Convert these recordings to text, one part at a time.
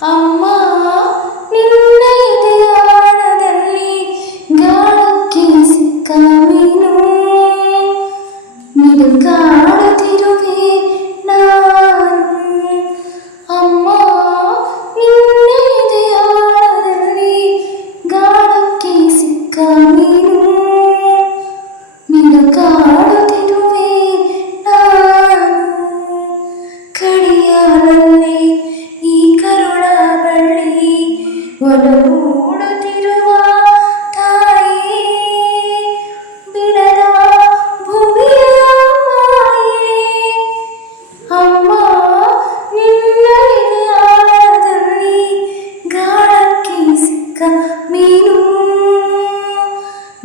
ಅಮ್ಮ ನಿನ್ನ ಎದೆಯಾಳದಲ್ಲಿ ಗಾಳಕ್ಕೆ ಸಿಕ್ಕ ಮೀನು ಮಿಡುಕಾಡುತ್ತಿರುವೆ ನಾನು. ಅಮ್ಮ ನಿನ್ನ ಎದೆಯಾಳದಲ್ಲಿ ಗಾಳಕ್ಕೆ ಸಿಕ್ಕ ಮೀನು ಮಿಡುಕಾಡುತ್ತಿರುವೆ ನಾನು. ಕಡಿಯಾಲಲ್ಲಿ ಈ ಕರುಳ ಬಳ್ಳಿ ಒಲವೂಡುತ್ತಿರುವ ತಾಯಿ ಬಿಡದ ಭೂಮಿಯ ಮಾಯೆ. ಅಮ್ಮ ನಿನ್ನ ಎದೆಯಾಳದಲ್ಲಿ ಗಾಳಕ್ಕೆ ಸಿಕ್ಕ ಮೀನು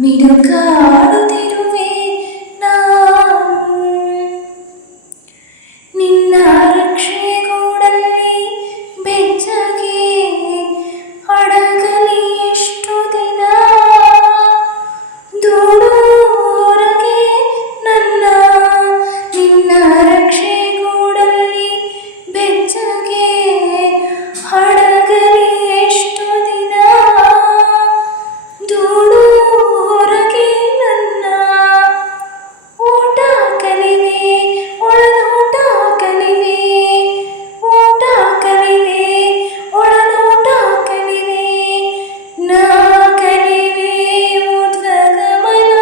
ಮಿಡುಕಾಡುತ್ತಿರುವೆ ನಾನು. ನಿನ್ನ ರಕ್ಷೆಗೂಡಲ್ಲಿ ಬೆಚ್ಚಗೆ ಅಡಗಲಿ ಎಷ್ಟು ದಿನ. ದೂರಗೆ ನನ್ನ ನಿನ್ನ ರಕ್ಷೆಗೂಡಲ್ಲಿ ಬೆಚ್ಚಗೆ ಅಡಗಲಿ ಎಷ್ಟು ದಿನ. ದೂರಗೆ ನನ್ನ ಓಟ ಕಲಿವೆ ಒಳನೋಟ ಕಲಿವೆ ಓಟ ಕಲಿವೆ ಒಳನೋಟ ಕಲಿವೆ ನಾ ಕಲಿವೆ ಊರ್ಧ್ವಗಮನ.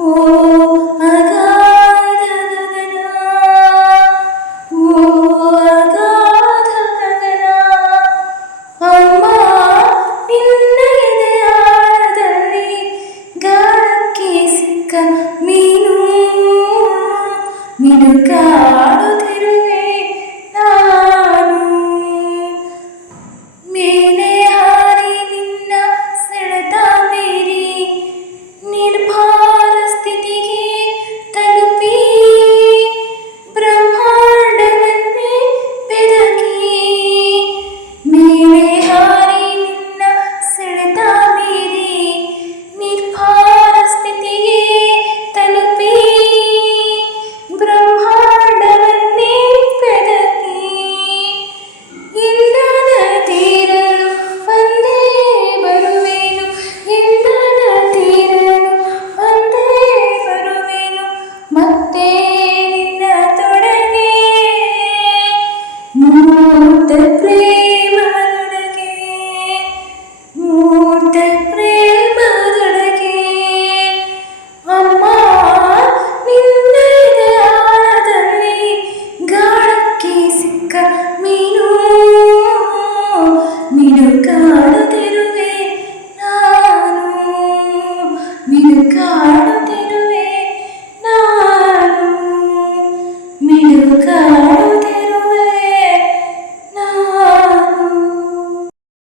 ಓ ಅಗಾಧ ಗಗನ ಓ ಅಗಾಧ ಗಗನ. ಅಮ್ಮ ನಿನ್ನ ಎದೆಯಾಳದಲ್ಲಿ ಗಾಳಕ್ಕೆ ಸಿಕ್ಕ ಮೀನು ಮಿಡುಕಾಡುತ್ತಿರುವೆ ನಾನು. ಮೇಲೆ ಹಾರಿ ನಿನ್ನ ಸೆಳೆತ ಮೀರಿ ನಿರ್ಭಾರ ಸ್ಥಿತಿಗೆ ತಲುಪಿ ಬ್ರಹ್ಮಾಂಡವನ್ನೇ ಬೆದಕಿ. ಮೇಲೆ ಹಾರಿ ನಿನ್ನ ಸೆಳೆತ ಮೀರಿ ನಿರ್ಭಾರ ಸ್ಥಿತಿಗೆ ತಲುಪಿ ಬ್ರಹ್ಮಾಂಡವನ್ನೇ ಬೆದಕಿ. ಇಲ್ಲದ ತೀರಲು ಒಂದೇ ಬರುವೆನು ಇಲ್ಲದ ತೀರಲು ಒಂದೇ ಬರುವೆನು ಮತ್ತೆ ನಿನ್ನ ತೊಡಗೆ ಮೂರ್ತ ಪ್ರೇಮದೊಡಗೆ ಮೂರ್ತ ಪ್ರೇಮದೊಡಗೆ. ಅಮ್ಮ ನಿನ್ನ ಎದೆಯಾಳದಲ್ಲಿ ಗಾಳಕ್ಕೆ ಸಿಕ್ಕ ಮೀನು